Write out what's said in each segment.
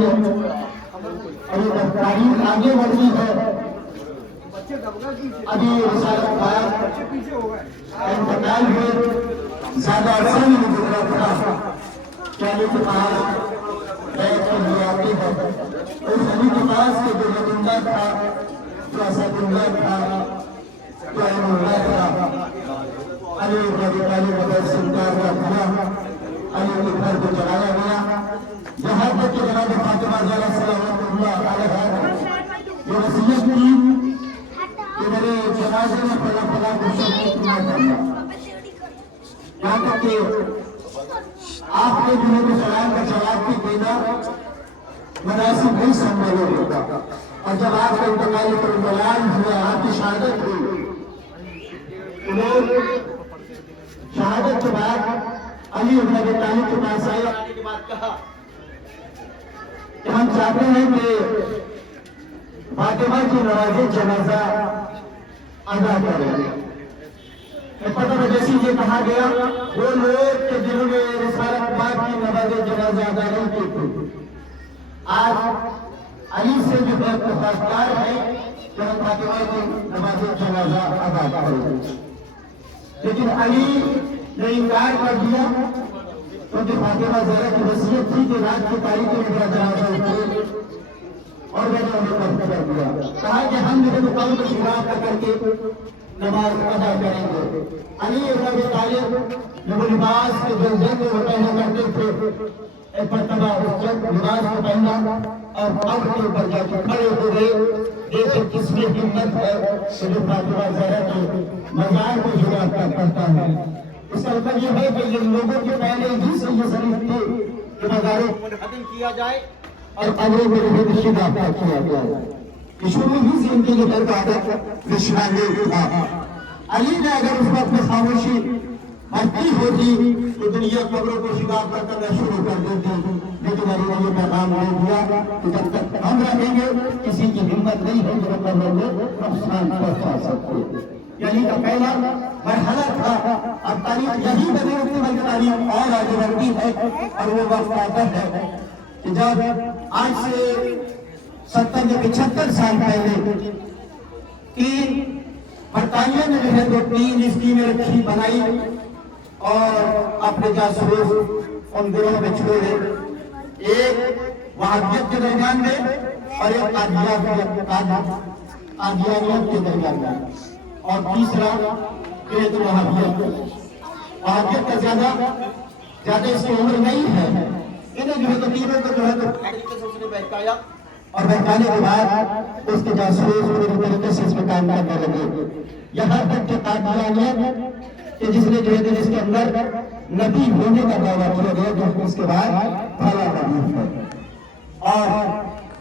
रही है और ये तारीख आगे बढ़ रही है। अभी इंतकाल हुए ज्यादा अरसा नहीं गुजरा था, चाली के पास बैठ के लिए आती है। उस अली के पास के जो जिंदा था, जो असदुल्लाह था, जो अहमुल्लाह था, अली इब्न अबी तालिब बगैर सिंगार का था, अली के घर को जलाया गया। यहाँ तक कि जनाब फातिमा ज़हरा सलावतुल्लाह अलैहा ये वसीयत की कि मेरे जनाजे में पला पला को शहीद न करना। यहाँ तक कि आपने जो है सलाम का जवाब भी देना मुनासिब नहीं समझा होगा। और जब आपका इंतकाल पर बयान हुआ, आपकी शहादत हुई, लोग शहादत के बाद अली इब्न अबी तालिब के पास आए, आने के बाद कहा कि हम चाहते हैं कि फातिमा की नमाज़े जनाजा अदा करें। पता है जैसे ये कहा गया, वो लोग के जिन्होंने रिसालत पाक की नमाज़े जनाजा अदा नहीं की थी, आज अली से जो है इत्तेफाक़दार है कि हम फातिमा की नमाज़े जनाजा अदा करें। लेकिन अली ने इनकार कर दिया, क्योंकि फातिमा ज़हरा की वसीयत थी कि रात की तारीख में मेरा जनाजा उठे, और मैंने उन्हें कब्ज़ कर दिया। कहा कि हम जो है कब्र शिराब करके नमाज अदा करेंगे। अली इब्न अबी तालिब जो लिबास के जंग में पहना करते थे, एक मरतबा उस लिबास को पहना और कब्र के ऊपर जाके खड़े हो गए। देखिए किसमें हिम्मत है कि जो फातिमा ज़हरा के मज़ार को शिराब करता है। इसका मतलब यह है कि इन लोगों के पहले ही से ये शरीफ थे कि मज़ारों को मुनहदिम किया जाए और कब्रों को जो है शिराब किया जाए। शुरू ही से इनके लिए आदत विश्वास था। अली ने अगर उस वक्त में खामोशी बरती होती तो दुनिया कब्रों को शिकार करना शुरू कर देती, लेकिन अली ने ये पैगाम दे दिया कि जब तक हम रहेंगे किसी की हिम्मत नहीं है जो कब्रों में नुकसान पहुंचा सकते। अली का पहला मरहला था। अब तारीख यही बनी होती बल्कि तारीख और आगे बढ़ती है, और वो वक्त आता है कि जब आज से 70-75 साल पहले तीन बरतानिया ने जो है तो तीन स्कीमें रखी बनाई और अपने जासूस उन दिनों में छोड़े। एक वहाबियत के दरमियान में और एक कादियानियत के दरमियान में, और तीसरा तो वहाबियत का ज्यादा इसकी उम्र नहीं है। इन्हें जो है तो तीनों को जो है तो उसने बहकाया और बहकाने के बाद उसके जासूस पूरी तरीके से इसमें काम करने लगे। यहाँ तक कि कादियानियत कि जिसने जो है जिसके अंदर नबी होने का दावा किया गया, जो उसके बाद फला नबी है, और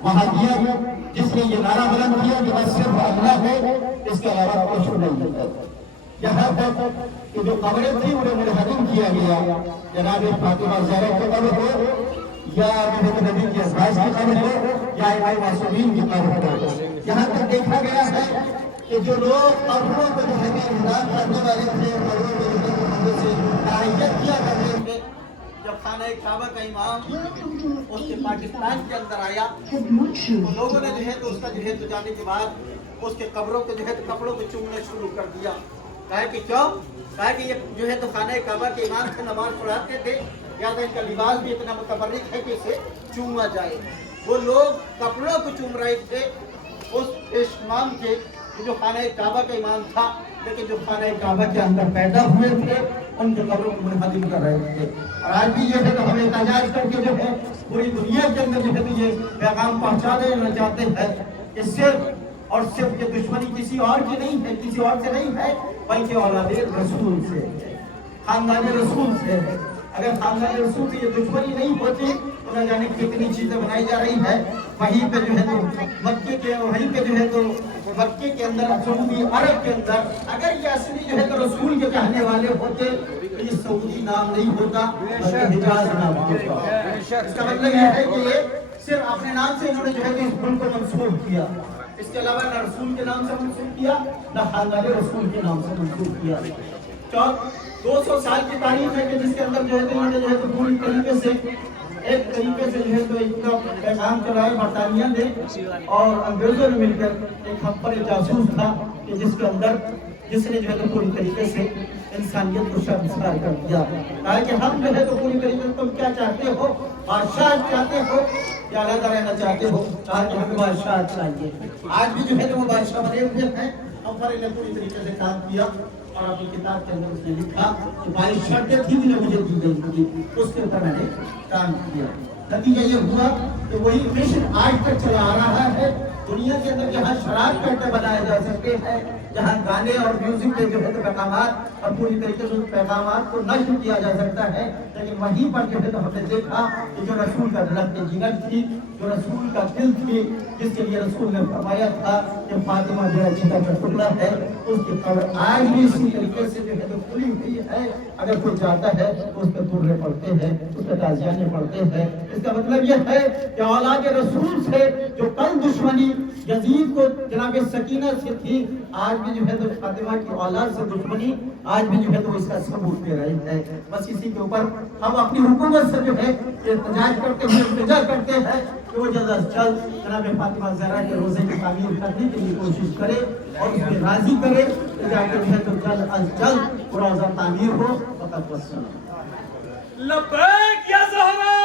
वहाबियत जिसने ये नारा बुलंद किया कि बस सिर्फ अल्लाह है, इसके अलावा कुछ नहीं है। यहाँ तक कि जो कब्रें थी उन्हें मुनहदिम किया गया, जनाब फातिमा ज़हरा की कब्र हो या नबी के अज़वाज की कब्र हो या इमाम मासूमीन की कब्र हो। यहाँ तक देखा गया है कि जो लोग कब्रों को जो है इंतजाम करने वाले थे, कब्रों में से तायत किया करते थे, जब खाना काबा का इमाम उसके पाकिस्तान के अंदर आया तो लोगों ने जो है तो उसका जो है तो जाने के बाद उसके कब्रों को जो है तो कपड़ों को चूमना शुरू कर दिया। कहा कि क्यों? कहा कि ये जो है तो खाना काबा के इमाम से नमाज पढ़ाते थे, या तो इनका लिबास भी इतना मुतबर्रिक है कि इसे चूमा जाए। वो लोग कपड़ों को चूम रहे थे उस इमाम के जो खाना काबा का इमाम था, लेकिन जो खाना काबा के अंदर पैदा हुए थे उनके कब्रों को मुनहदिम कर रहे थे। और आज भी जो है तो हमें एहतजाज करके जो है पूरी दुनिया के अंदर जो है तो ये पैगाम पहुंचा देना चाहते हैं कि सिर्फ और सिर्फ ये दुश्मनी किसी और की नहीं है, किसी और से नहीं है, बल्कि औलादे रसूल से, खानदान रसूल से है। अगर खानदान रसूल से ये दुश्मनी नहीं होती तो न जाने कितनी चीजें बनाई जा रही है। वहीं पे जो है तो मक्के के वहीं पे जो है तो मक्के के अंदर सऊदी अरब के अंदर अगर ये असली जो है तो रसूल के कहने वाले होते तो ये सऊदी नाम नहीं होता, बल्कि हिजाज नाम होता। इसका मतलब यह है कि ये सिर्फ अपने नाम से इन्होंने जो है तो इस मुल्क को मंसूब किया, इसके अलावा न रसूल के नाम से मंसूब किया न खानदान रसूल के नाम से मंसूब किया। 200 साल की तारीख है कि जिसके अंदर जो है तो इन्होंने जो है तो पूरी तरीके से एक तरीके से जो है तो इतना काम चलाया बरतानिया ने और अंग्रेजों ने मिलकर एक हम पर एक जासूस था कि जिसके अंदर जिसने जो है तो पूरी तरीके से इंसानियत को शर्मसार कर दिया। कहा कि हम जो है तो पूरी तरीके से तुम क्या चाहते हो, बादशाह चाहते हो या अलग रहना चाहते हो? कहा कि हमें बादशाह चाहिए। आज भी जो है तो वो बादशाह बने हुए हैं। अमर ने पूरी तरीके से काम किया और अपनी किताब के अंदर उसने लिखा कि 22 शर्तें थी भी मुझे दी गई थी, उसके ऊपर मैंने काम किया। नतीजा ये हुआ कि वही मिशन आज तक चला आ रहा है। दुनिया के अंदर जहाँ शराब के अड्डे बनाए जा सकते हैं, जहाँ गाने और म्यूजिक के जो है तो पैगामात और पूरी तरीके से उन पैगामात को नष्ट किया जा सकता है, लेकिन वहीं पर जो है तो हमने देखा कि जो रसूल का रब्त जिगर थी, जो रसूल का दिल थी, जिसके लिए रसूल ने फरमाया था कि फातिमा जो है चिता का टुकड़ा है, उसकी कब्र आज भी इसी तरीके से जो है तो खुली हुई है। अगर कोई जाता है तो उस पर तुर्रे पड़ते हैं, उस पर ताज़ियाने पड़ते हैं। इसका मतलब यह है कि औलाद रसूल से जो कल दुश्मनी यजीद को जनाब सकीना से थी, आज भी जो है तो फातिमा की औलाद से दुश्मनी आज भी जो है तो इसका सबूत दे रहे हैं। बस इसी के ऊपर हम अपनी हुकूमत से जो है एहतजाज करते हैं, इंतजार करते हैं कि वो जल्द अज जल्द जनाब फातिमा ज़हरा के रोज़े की तामीर करने के लिए कोशिश करे और उसमें राजी करे कि जाके जो है तो जल्द अज जल्द वो रोज़ा तामीर हो। फ़क़त वस्सलाम। लब्बैक या ज़हरा,